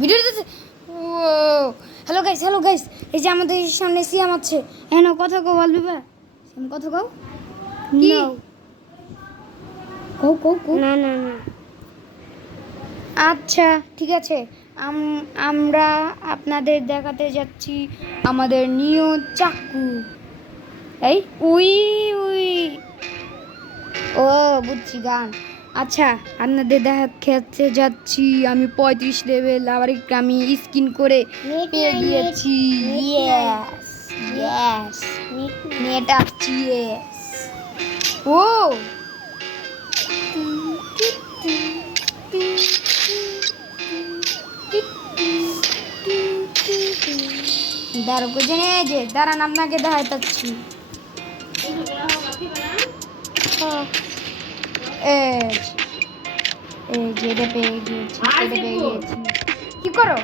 ভিডিওতে ও hello guys এই যে আমাদের সামনে সিয়াম আছে হ্যাঁ কথা কও বলবি বা সিয়াম কথা কও কি কও না আচ্ছা ঠিক আছে আমরা আপনাদের দেখাতে যাচ্ছি আমাদের নিউ চাকু এই উই উই ও বুঝছি গান আচ্ছা আপনাদের দেখাতে যাচ্ছি আমি 35 লেভেল আবার আমি স্কিন করে পেয়ে গিয়েছি ইয়েস নেট আসছি ইয়েস ও দাঁড়ান আপনাকে দেখাচ্ছি এই যে এটা পেয়ে গিয়েছি কি করো